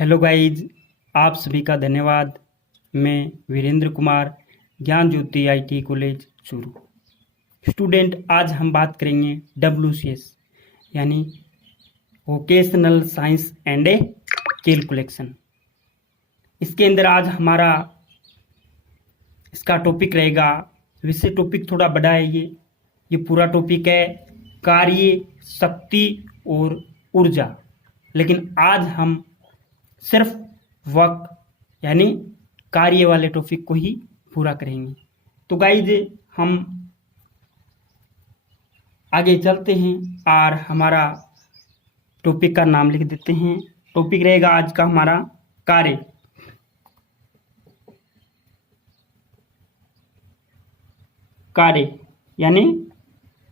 Hello guys, आप सभी का धन्यवाद। मैं वीरेंद्र कुमार, ज्ञान ज्योति आईटी कॉलेज चूरू। स्टूडेंट, आज हम बात करेंगे WCS यानी vocational science and A calculation. इसके अंदर आज हमारा इसका टॉपिक रहेगा, वैसे टॉपिक थोड़ा बड़ा है। ये पूरा टॉपिक है कार्य, शक्ति और ऊर्जा। लेकिन आज हम सिर्फ वर्क यानी कार्य वाले टॉपिक को ही पूरा करेंगे। तो गाइज, हम आगे चलते हैं और हमारा टॉपिक का नाम लिख देते हैं। टॉपिक रहेगा आज का हमारा कार्य। कार्य यानी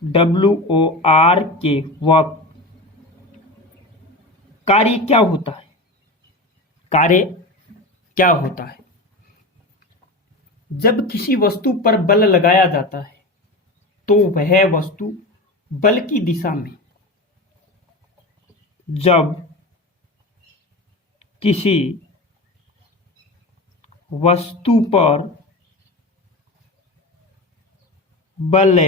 WORK, वर्क। कार्य क्या होता है? कार्य क्या होता है? जब किसी वस्तु पर बल लगाया जाता है तो वह वस्तु बल की दिशा में, जब किसी वस्तु पर बल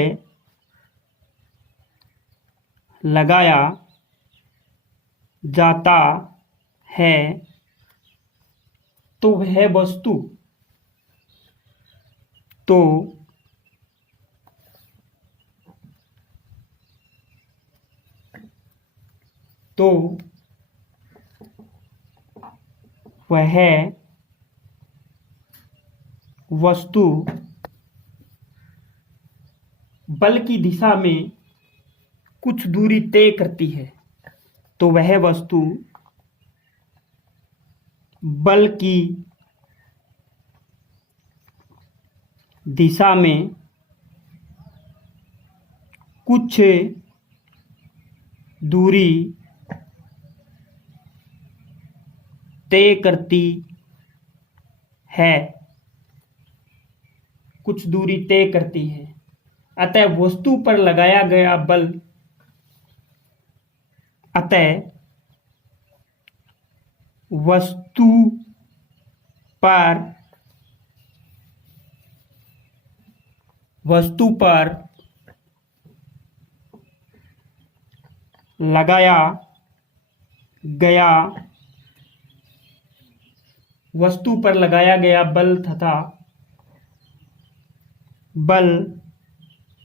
लगाया जाता है तो वह वस्तु वह वस्तु बल की दिशा में कुछ दूरी तय करती है। तो वह वस्तु बल की दिशा में कुछ दूरी तय करती है। कुछ दूरी तय करती है। अतः वस्तु पर लगाया गया बल वस्तु पर लगाया गया बल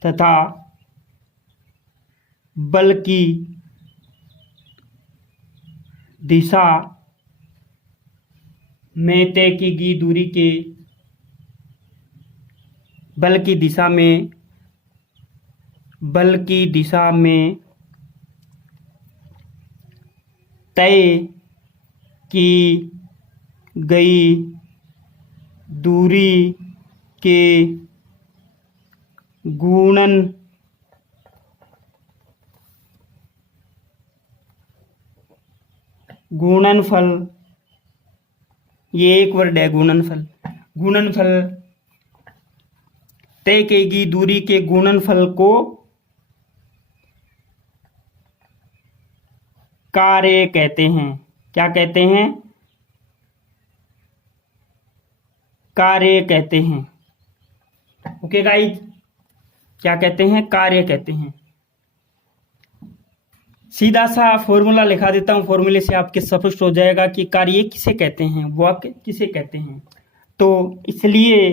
तथा बल की दिशा में तय की गई दूरी के बल की दिशा में तय की गई दूरी के गुणनफल, ये एक वर्ड है गुणनफल, तय की गई दूरी के गुणनफल को कार्य कहते हैं। क्या कहते हैं? कार्य कहते हैं। ओके गाइज, क्या कहते हैं? कार्य कहते हैं। सीधा सा फॉर्मूला लिखा देता हूं, फॉर्मूले से आपके स्पष्ट हो जाएगा कि कार्य किसे कहते हैं, वर्क किसे कहते हैं। तो इसलिए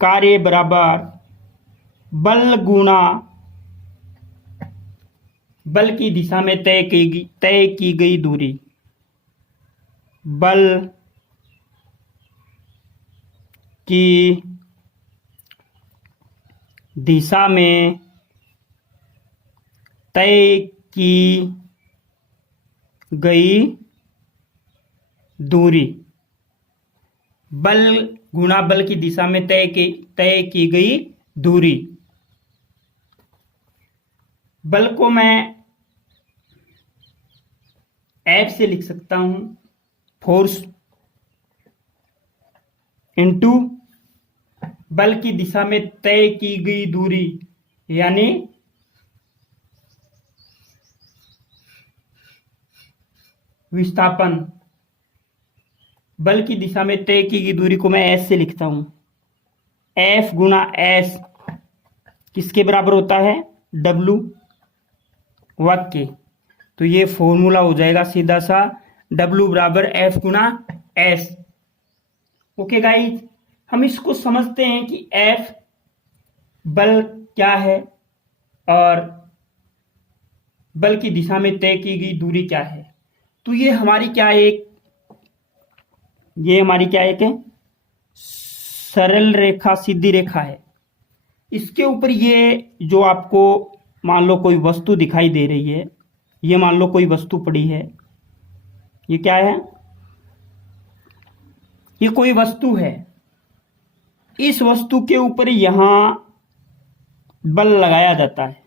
कार्य बराबर बल गुणा बल की दिशा में तय की गई दूरी। बल की दिशा में तय की गई दूरी। बल गुणा बल की दिशा में तय की गई दूरी। बल को मैं F से लिख सकता हूं, फोर्स इनटू बल की दिशा में तय की गई दूरी यानी विस्थापन बल की दिशा में तय की गई दूरी को मैं एस से लिखता हूं। एफ गुना एस किसके बराबर होता है? डब्लू वर्ग के। तो ये फॉर्मूला हो जाएगा सीधा सा, डब्लू बराबर एफ गुना एस। ओके गाइज, हम इसको समझते हैं कि एफ बल क्या है और बल की दिशा में तय की गई दूरी क्या है। तो ये हमारी क्या है, ये हमारी क्या है कि सरल रेखा, सीधी रेखा है। इसके ऊपर ये जो आपको मान लो कोई वस्तु दिखाई दे रही है, ये मान लो कोई वस्तु पड़ी है, ये क्या है? ये कोई वस्तु है। इस वस्तु के ऊपर यहां बल लगाया जाता है।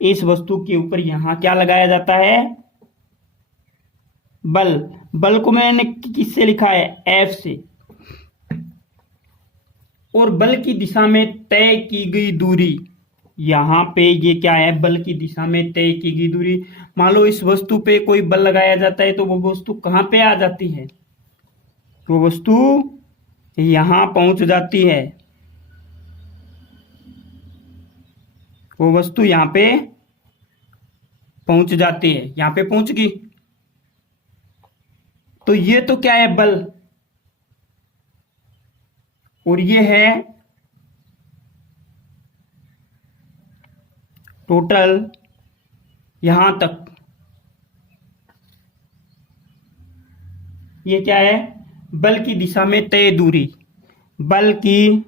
इस वस्तु के ऊपर यहां क्या लगाया जाता है? बल। बल को मैंने किससे लिखा है? एफ से। और बल की दिशा में तय की गई दूरी, यहां पे ये क्या है? बल की दिशा में तय की गई दूरी। मान लो इस वस्तु पे कोई बल लगाया जाता है तो वो वस्तु कहां पे आ जाती है? वो वस्तु यहां पहुंच जाती है। वो वस्तु यहां पे पहुंच जाती है, यहां पे पहुंच गई। तो ये तो क्या है? बल। और ये है टोटल यहां तक। ये क्या है? बल की दिशा में तय दूरी। बल की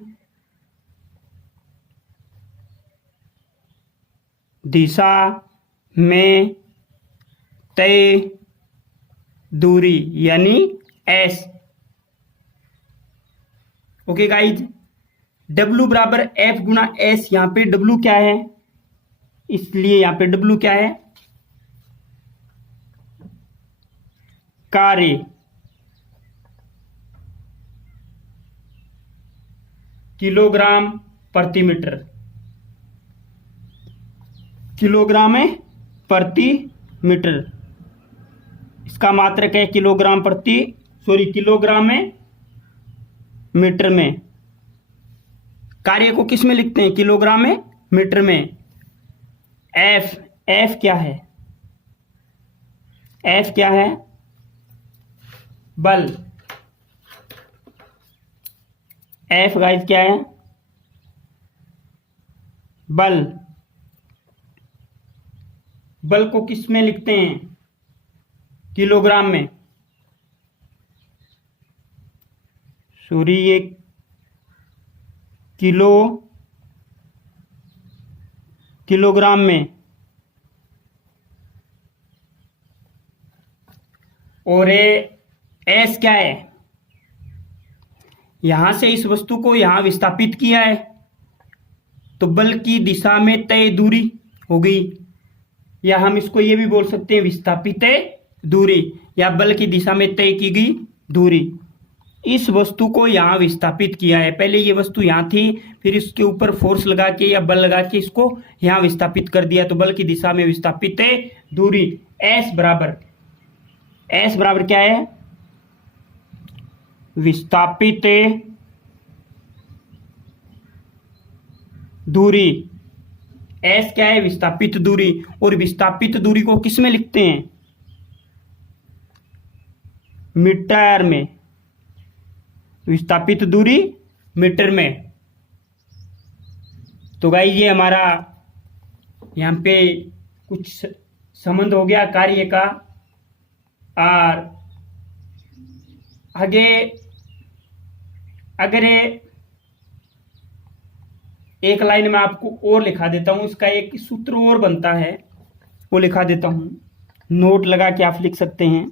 दिशा में तय दूरी यानी एस। ओके गाइज, डब्लू बराबर एफ गुना एस। यहां पे डब्लू क्या है? इसलिए यहां पे डब्लू क्या है? कार्य। किलोग्राम प्रति मीटर। किलोग्राम है प्रति मीटर। इसका मात्रक है किलोग्राम में मीटर में। कार्य को किस में लिखते हैं? किलोग्राम में मीटर में। एफ, एफ क्या है? एफ क्या है? बल। एफ गाइस क्या है? बल। बल को किस में लिखते हैं? किलोग्राम में। सॉरी, ये किलोग्राम में। और एस क्या है? यहां से इस वस्तु को यहां विस्थापित किया है तो बल की दिशा में तय दूरी हो गई, या हम इसको ये भी बोल सकते हैं विस्थापित दूरी, या बल की दिशा में तय की गई दूरी। इस वस्तु को यहां विस्थापित किया है। पहले ये वस्तु यहां थी, फिर इसके ऊपर फोर्स लगा के या बल लगा के इसको यहां विस्थापित कर दिया, तो बल की दिशा में विस्थापित दूरी एस बराबर क्या है? विस्थापित दूरी। एस क्या है? विस्थापित दूरी। और विस्थापित दूरी को किस में लिखते हैं? मीटर में। विस्थापित दूरी मीटर में। तो गाइस, ये हमारा यहां पे कुछ संबंध हो गया कार्य का। और आगे अगर एक लाइन में आपको और लिखा देता हूं, इसका एक सूत्र और बनता है, वो लिखा देता हूं, नोट लगा के आप लिख सकते हैं।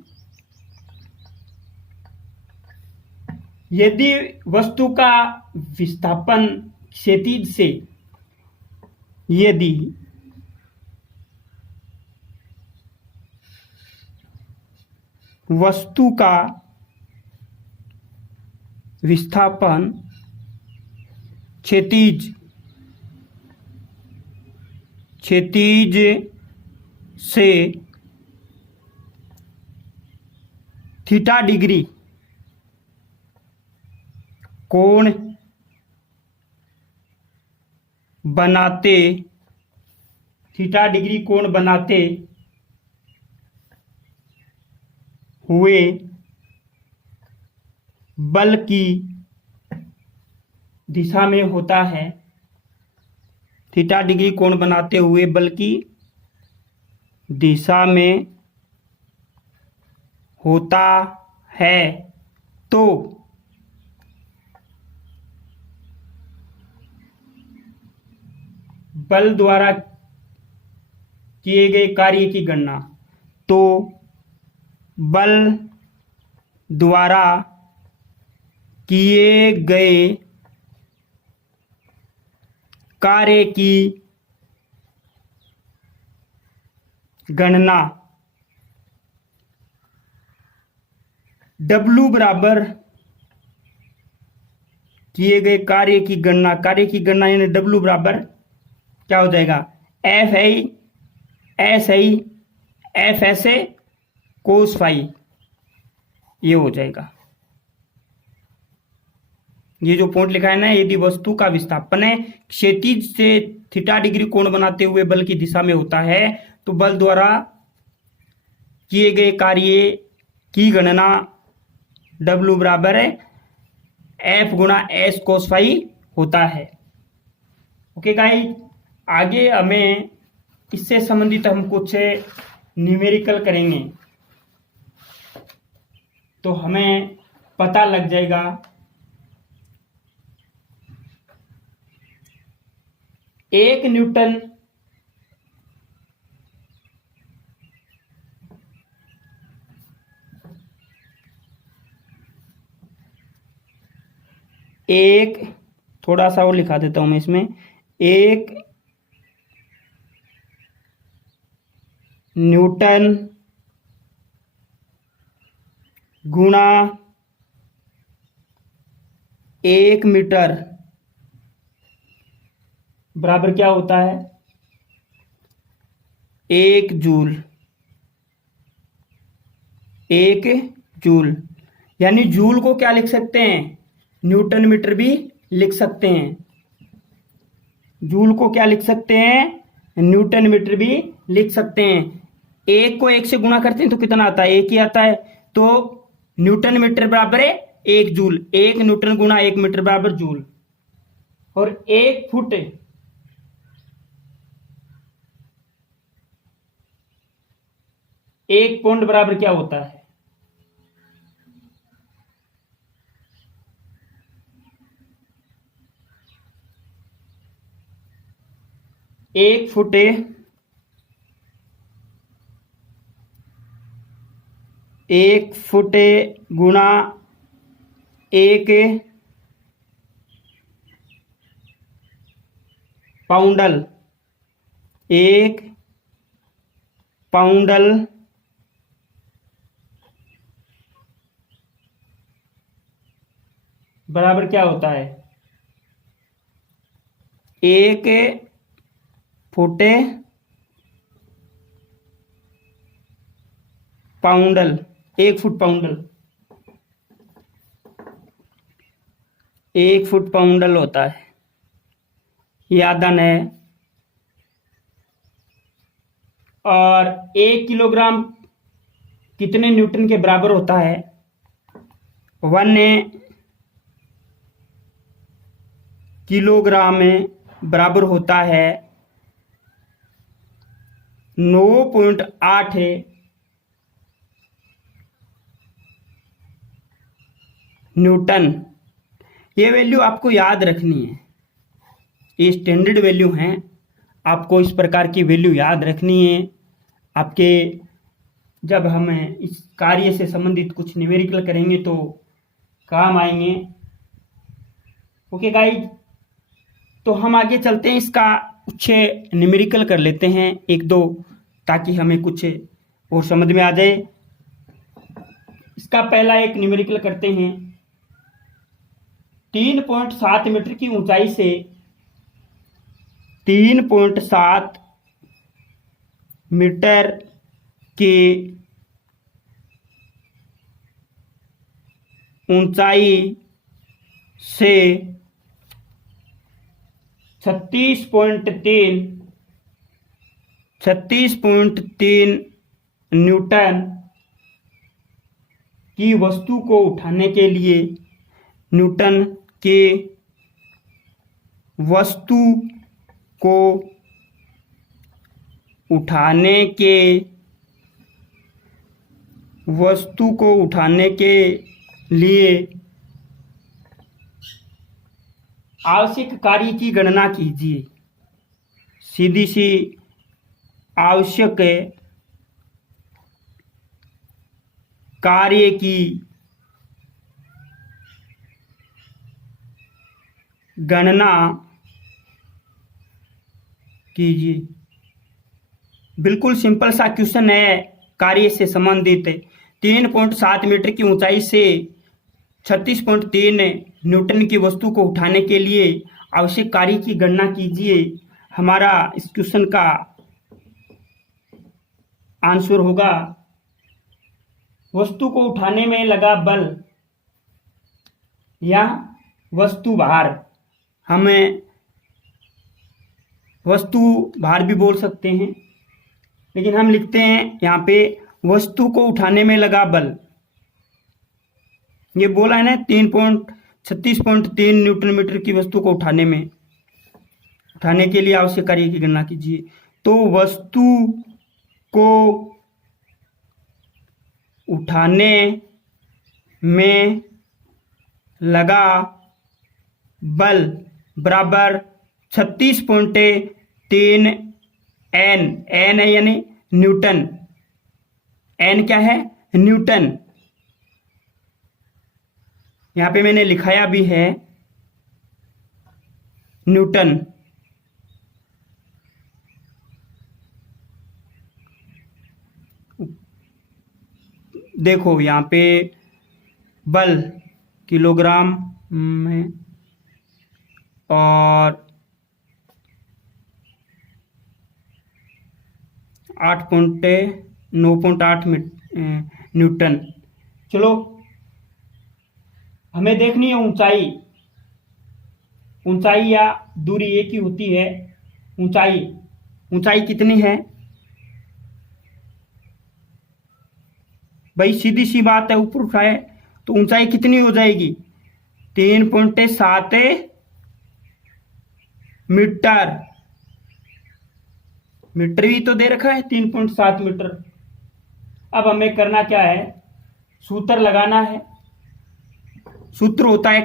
यदि वस्तु का विस्थापन क्षैतिज से, यदि वस्तु का विस्थापन क्षैतिज से थीटा डिग्री कोण बनाते थीटा डिग्री कोण बनाते हुए बल की दिशा में होता है। थीटा डिग्री कोण बनाते हुए बल की दिशा में होता है तो बल द्वारा किए गए कार्य की गणना तो बल द्वारा किए गए कार्य की गणना W बराबर किए गए कार्य की गणना यानी W बराबर क्या हो जाएगा, F I S I F S A cos phi, ये हो जाएगा। ये जो पॉइंट लिखा है ना, यदि वस्तु का विस्थापन है क्षैतिज से थीटा डिग्री कोण बनाते हुए बल की दिशा में होता है तो बल द्वारा किए गए कार्य की गणना W बराबर है F गुणा एस कोस फाई होता है। ओके गाइस, आगे हमें इससे संबंधित हम कुछ न्यूमेरिकल करेंगे तो हमें पता लग जाएगा। एक न्यूटन एक थोड़ा सा और लिखा देता हूं मैं इसमें, एक न्यूटन गुणा 1 मीटर बराबर क्या होता है, 1 जूल। 1 जूल यानी जूल को क्या लिख सकते हैं, न्यूटन मीटर भी लिख सकते हैं। जूल को क्या लिख सकते हैं, न्यूटन मीटर भी लिख सकते हैं। एक को 1 से गुणा करते हैं तो कितना आता है, 1 ही आता है। तो न्यूटन मीटर बराबर है 1 जूल। 1 न्यूटन गुणा 1 मीटर बराबर जूल। और 1 फुट 1 पौंड बराबर क्या होता है, 1 फुट 1 फुट गुणा 1 पाउंडल, 1 पाउंडल बराबर क्या होता है, 1 फुट पाउंडल, 1 फुट पाउंडल, 1 फुट पाउंडल होता है। यादन है। और 1 किलोग्राम कितने न्यूटन के बराबर होता है, 1 किलोग्राम में बराबर होता है 9.8 न्यूटन। ये वैल्यू आपको याद रखनी है, ये स्टैंडर्ड वैल्यू हैं, आपको इस प्रकार की वैल्यू याद रखनी है। आपके जब हम इस कार्य से संबंधित कुछ न्यूमेरिकल करेंगे तो काम आएंगे। ओके गाइज, तो हम आगे चलते हैं, इसका कुछ न्यूमेरिकल कर लेते हैं 1-2 ताकि हमें कुछ और समझ में आ जाए। इसका पहला एक न्यूमेरिकल करते हैं। 3.7 मीटर की ऊंचाई से 3.7 मीटर के ऊंचाई से 36.3 न्यूटन की वस्तु को उठाने के लिए न्यूटन के वस्तु को उठाने के लिए आवश्यक कार्य की गणना कीजिए। सीधी सी आवश्यक कार्य की गणना कीजिए। बिल्कुल सिंपल सा क्वेश्चन है, कार्य से संबंधित। 3.7 मीटर की ऊंचाई से 36.3 न्यूटन की वस्तु को उठाने के लिए आवश्यक कार्य की गणना कीजिए। हमारा इस क्वेश्चन का आंसर होगा वस्तु को उठाने में लगा बल या वस्तु भार। हमें वस्तु भार भी बोल सकते हैं, लेकिन हम लिखते हैं यहाँ पे वस्तु को उठाने में लगा बल। ये बोला है ना 36.3 न्यूटन मीटर की वस्तु को उठाने के लिए आवश्यक कार्य की गणना कीजिए। तो वस्तु को उठाने में लगा बल बराबर 36.3 एन है यानी न्यूटन। एन क्या है? न्यूटन। यहां पे मैंने लिखाया भी है न्यूटन। देखो यहां पे बल किलोग्राम में और 9.8 न्यूटन। चलो हमें देखनी है ऊंचाई या दूरी एक ही होती है। ऊंचाई कितनी है भाई? सीधी सी बात है, ऊपर उठाए तो ऊंचाई कितनी हो जाएगी? 3.7 मीटर। मीटर भी तो दे रखा है 3.7 मीटर। अब हमें करना क्या है? सूत्र लगाना है। सूत्र होता है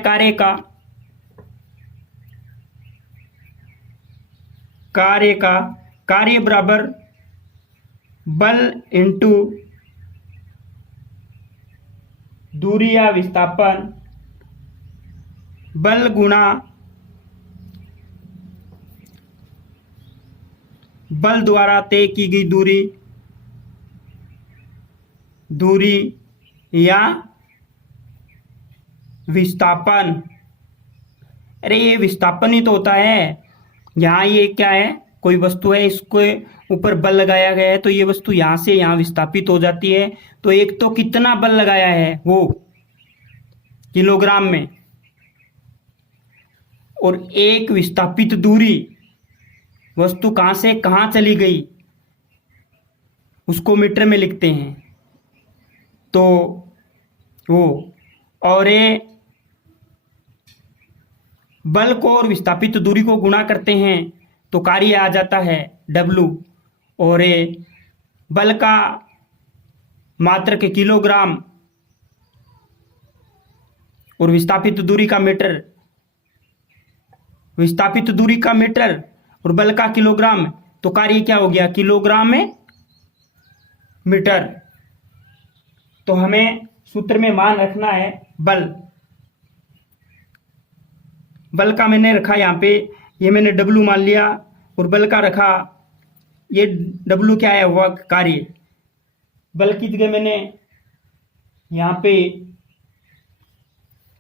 कार्य बराबर बल इंटू दूरी या विस्थापन, बल गुणा बल द्वारा तय की गई दूरी या विस्थापन। अरे ये विस्थापन ही तो होता है। यहाँ ये क्या है? कोई वस्तु है, इसको ऊपर बल लगाया गया है, तो ये वस्तु यहां से यहां विस्थापित हो जाती है। तो एक तो कितना बल लगाया है वो किलोग्राम में, और एक विस्थापित दूरी, वस्तु कहां से कहां चली गई उसको मीटर में लिखते हैं। तो वो और ये बल को और विस्थापित दूरी को गुणा करते हैं तो कार्य आ जाता है W। और ये बल का मात्रक किलोग्राम और विस्थापित दूरी का मीटर, विस्थापित दूरी का मीटर और बल का किलोग्राम, तो कार्य क्या हो गया? किलोग्राम में मीटर। तो हमें सूत्र में मान रखना है बल का मैंने रखा यहाँ पे, ये मैंने W मान लिया, और बल का रखा, ये W क्या है? वह कार्य। बल की जगह मैंने यहाँ पे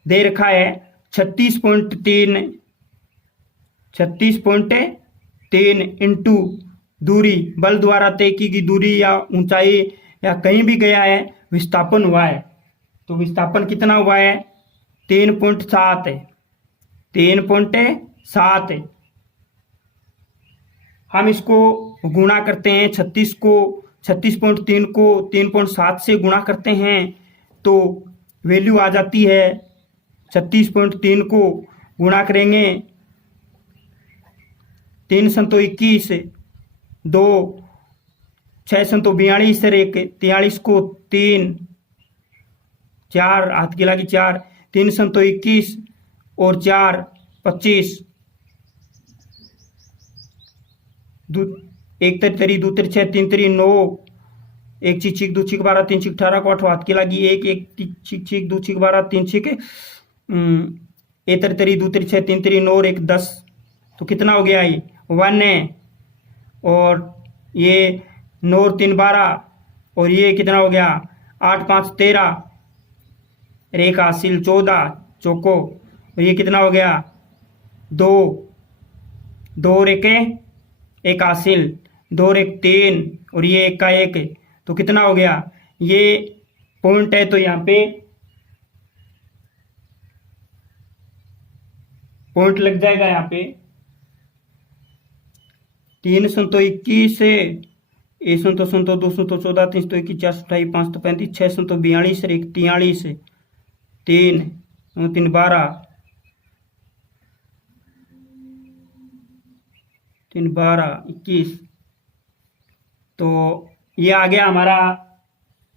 दे रखा है 36.3 इंटू दूरी, बल द्वारा तय की गई दूरी या ऊंचाई या कहीं भी गया है, विस्थापन हुआ है। तो विस्थापन कितना हुआ है? 3.7 है, 3.7 है। हम इसको गुणा करते हैं 36.3 को 3.7 से गुणा करते हैं तो वैल्यू आ जाती है 36.3 को गुणा करेंगे 3 संतो 21, 2 6 संतो 42 सर 1 43 को 3 4 हाथ की लगी 4 3 संतो 21 और 4 25 एक तरी दो तरी 6 3 तरी 9 एक चिक चिक 2 चिक 12 3 चिक 18 को 8 हाथ की लगी 1 1 चिक चिक 2 चिक 12 3 चिक एक तरी 2 तरी 6 3 तरी 9 और 1 10। तो कितना हो गया ये 1 है। और ये 9 और 3 12 और ये कितना हो गया 8 5 13 एक हासिल 14 चौको। और ये कितना हो गया 2 2 और 1 हासिल 2 और 1 3 और ये 1 का 1 है। तो कितना हो गया ये पॉइंट है तो यहाँ पे पॉइंट लग जाएगा। यहाँ पे 3 संतो 21 है 1 संतो 2 संतो 14 3 संतो 21 4 28 5 तो 35 6 संतो 42 1 43 है 3 3 12 3 12 21। तो ये आ गया हमारा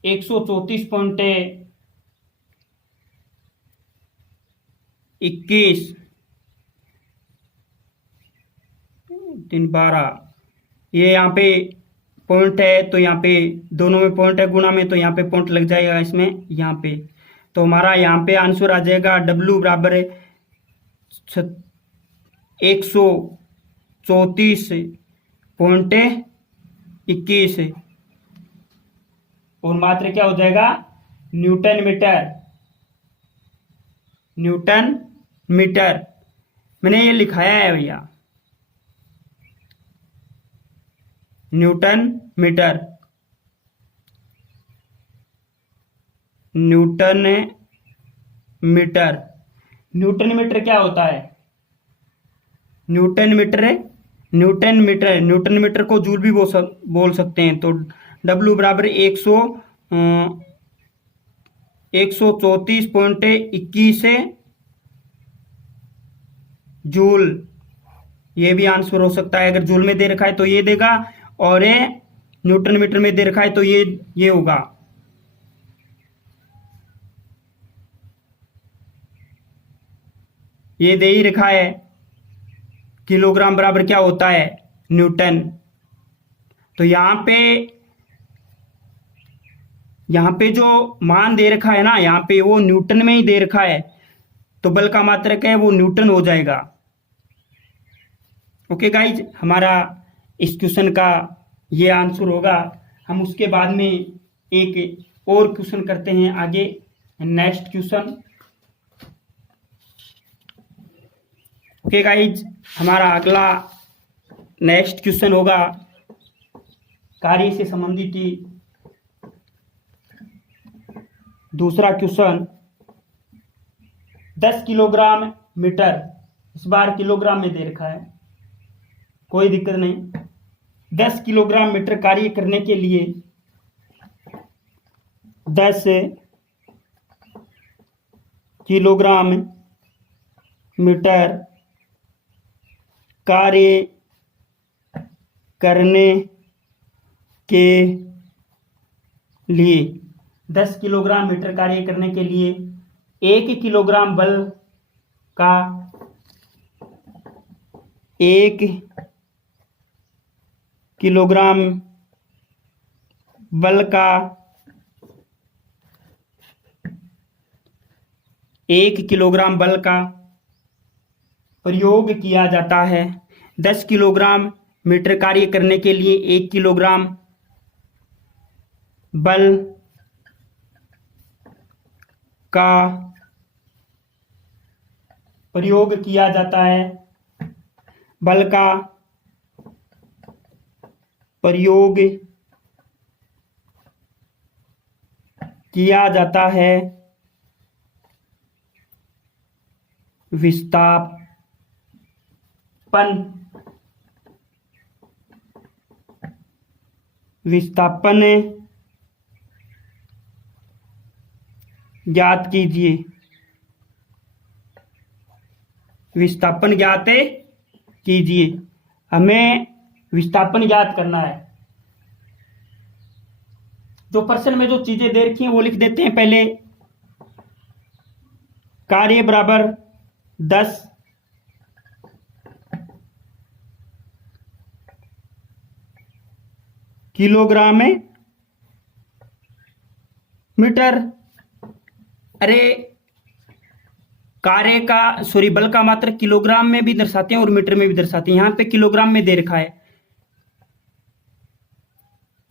134.21 3 12 ये यहाँ पे पॉइंट है तो यहाँ पे दोनों में पॉइंट है गुणा में तो यहाँ पे पॉइंट लग जाएगा इसमें यहाँ पे। तो हमारा यहाँ पे आंसर आ जाएगा W बराबर है 134.21 और मात्रा क्या हो जाएगा न्यूटन मीटर। न्यूटन मीटर मैंने ये लिखाया है भैया newton metre. Newton metre newton metre क्या होता है न्यूटन मीटर को जूल भी बोल सकते हैं। तो W बराबर 134.21 जूल। ये भी आंसर हो सकता है। अगर जूल में दे रखा है तो ये देगा और ये न्यूटन मीटर में दे रखा है तो ये होगा। ये दे ही रखा है किलोग्राम बराबर क्या होता है न्यूटन। तो यहाँ पे जो मान दे रखा है ना यहाँ पे वो न्यूटन में ही दे रखा है तो बल का मात्रक है वो न्यूटन हो जाएगा। ओके गाइज हमारा इस क्वेश्चन का ये आंसर होगा। हम उसके बाद में एक और क्वेश्चन करते हैं आगे नेक्स्ट क्वेश्चन। ओके गाइज हमारा अगला नेक्स्ट क्वेश्चन होगा कार्य से संबंधित ही दूसरा क्वेश्चन 10 किलोग्राम मीटर। इस बार किलोग्राम में दे रखा है कोई दिक्कत नहीं। 10 किलोग्राम मीटर कार्य करने के लिए 10 किलोग्राम मीटर कार्य करने के लिए 10 किलोग्राम मीटर कार्य करने के लिए 1 किलोग्राम बल का 1 किलोग्राम बल का 1 किलोग्राम बल का प्रयोग किया जाता है। 10 किलोग्राम मीटर कार्य करने के लिए 1 किलोग्राम बल का प्रयोग किया जाता है। बल का प्रयोग किया जाता है विस्थापन ज्ञात कीजिए। विस्थापन ज्ञात कीजिए। हमें विस्थापन ज्ञात करना है। जो प्रश्न में जो चीजें दे रखी हैं वो लिख देते हैं पहले। कार्य बराबर 10 किलोग्राम मीटर। अरे कार्य का बल का मात्रक किलोग्राम में भी दर्शाते हैं और मीटर में भी दर्शाते हैं। यहां पे किलोग्राम में दे रखा है।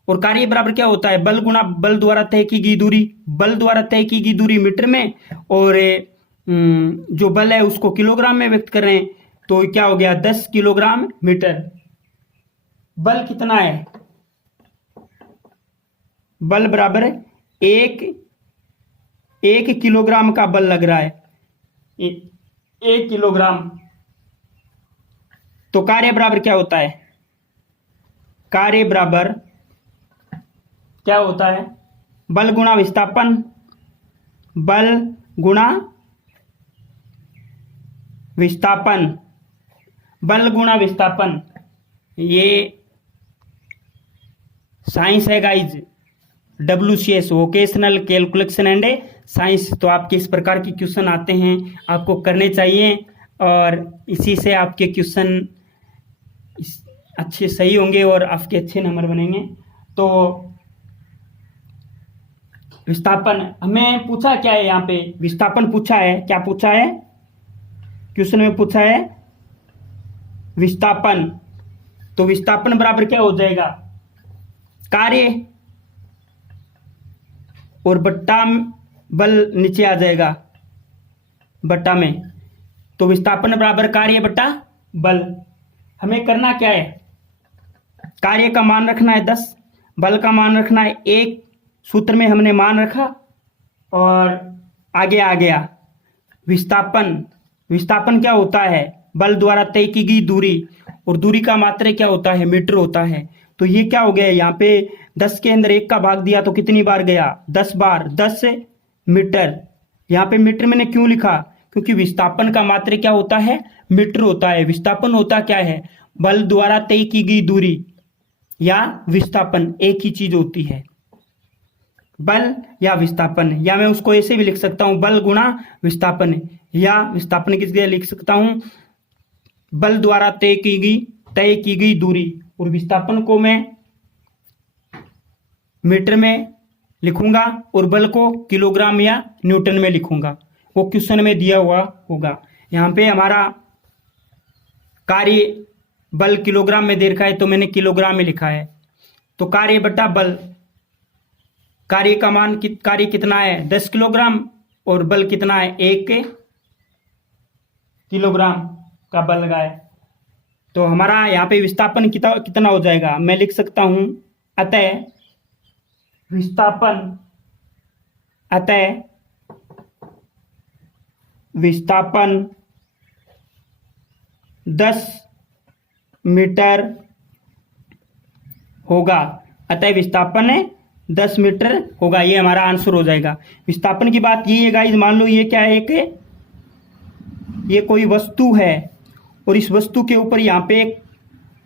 और कार्य बराबर क्या होता है? बल गुणा बल द्वारा तय की गई दूरी। बल द्वारा तय की गई दूरी मीटर में, और जो बल है उसको किलोग्राम में व्यक्त कर रहे हैं, तो क्या हो गया? 10 किलोग्राम मीटर। बल कितना है? बल बराबर एक किलोग्राम का बल लग रहा है। 1 किलोग्राम। तो कार्य बराबर क्या होता है? कार्य बराबर क्या होता है? बल गुणा विस्थापन। बल गुणा विस्थापन। बल गुणा विस्थापन। ये साइंस है guys, WCS vocational calculation and science. तो आपके इस प्रकार के क्वेश्चन आते हैं, आपको करने चाहिए, और इसी से आपके क्वेश्चन अच्छे सही होंगे और आपके अच्छे नंबर बनेंगे। तो विस्थापन हमें पूछा क्या है? यहाँ पे विस्थापन पूछा है। क्या पूछा है? क्वेश्चन में पूछा है विस्थापन। तो विस्थापन बराबर क्या हो जाएगा? कार्य और बट्टा बल नीचे आ जाएगा बट्टा में। तो विस्थापन बराबर कार्य बट्टा बल। हमें करना क्या है? कार्य का मान रखना है 10, बल का मान रखना है 1। सूत्र में हमने मान रखा और आगे आ गया विस्थापन। विस्थापन क्या होता है? बल द्वारा तय की गई दूरी, और दूरी का मात्रक क्या होता है? मीटर होता है। तो ये क्या हो गया? यहाँ पे 10 के अंदर 1 का भाग दिया तो कितनी बार गया? 10 बार। 10 मीटर। यहाँ पे मीटर मैंने क्यों लिखा? क्योंकि विस्थापन का मात्रक क्या होता है? मीटर होता है। विस्थापन होता क्या है? बल द्वारा तय की गई दूरी या विस्थापन, एक ही चीज होती है, बल या विस्थापन। या मैं उसको ऐसे भी लिख सकता हूं, बल गुणा विस्थापन, या विस्थापन किस जगह लिख सकता हूं? बल द्वारा तय की गई दूरी, और विस्थापन को मैं मीटर में लिखूंगा और बल को किलोग्राम या न्यूटन में लिखूंगा। वो क्वेश्चन में दिया हुआ होगा। यहाँ पे हमारा कार्य बल किलोग्राम में दे रखा है, तो मैंने किलोग्राम में लिखा है। तो कार्य बटा बल, कार्य का मान कार्य कितना है? 10 किलोग्राम, और बल कितना है? 1 किलोग्राम का बल लगा है। तो हमारा यहाँ पे विस्थापन कितना हो जाएगा? मैं लिख सकता हूं, अतः विस्थापन 10 मीटर होगा। अतः विस्थापन 10 मीटर होगा। ये हमारा आंसर हो जाएगा। विस्थापन की बात ये है गाइस, मान लो ये क्या है? ये कोई वस्तु है, और इस वस्तु के ऊपर यहाँ पे एक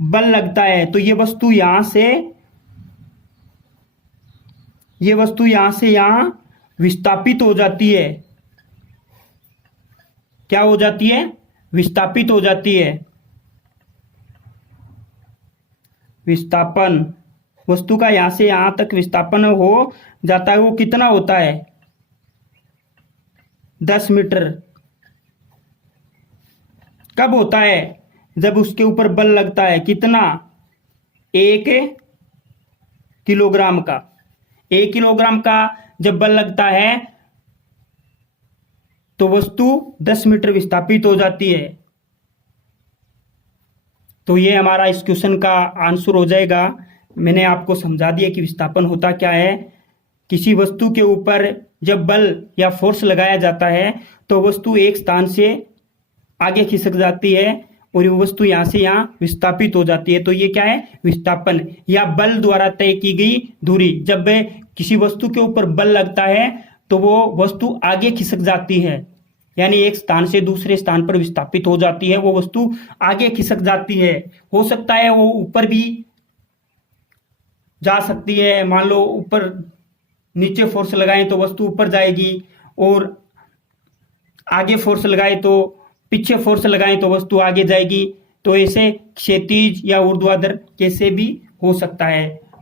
बल लगता है, तो ये वस्तु यहां से यहां विस्थापित हो जाती है। क्या हो जाती है? विस्थापित हो जाती है। विस्थापन, वस्तु का यहां से यहां तक विस्थापन हो जाता है। वो कितना होता है? 10 मीटर। कब होता है? जब उसके ऊपर बल लगता है। कितना? 1 किलोग्राम का। 1 किलोग्राम का जब बल लगता है तो वस्तु 10 मीटर विस्थापित हो जाती है। तो ये हमारा इस क्वेश्चन का आंसर हो जाएगा। मैंने आपको समझा दिया कि विस्थापन होता क्या है। किसी वस्तु के ऊपर जब बल या फोर्स लगाया जाता है तो वस्तु एक स्थान से आगे खिसक जाती है और ये वस्तु यहाँ से यहाँ विस्थापित हो जाती है। तो ये क्या है? विस्थापन या बल द्वारा तय की गई दूरी। जब किसी वस्तु के ऊपर बल लगता है तो वो वस्तु आगे खिसक जाती है, यानी एक स्थान से दूसरे स्थान पर विस्थापित हो जाती है, वो वस्तु आगे खिसक जाती है। हो सकता है वो ऊपर भी जा सकती है, मान लो ऊपर नीचे फोर्स लगाएं तो वस्तु ऊपर जाएगी, और आगे फोर्स लगाए तो पीछे फोर्स लगाएं तो वस्तु आगे जाएगी। तो ऐसे क्षैतिज या ऊर्ध्वाधर कैसे भी हो सकता है।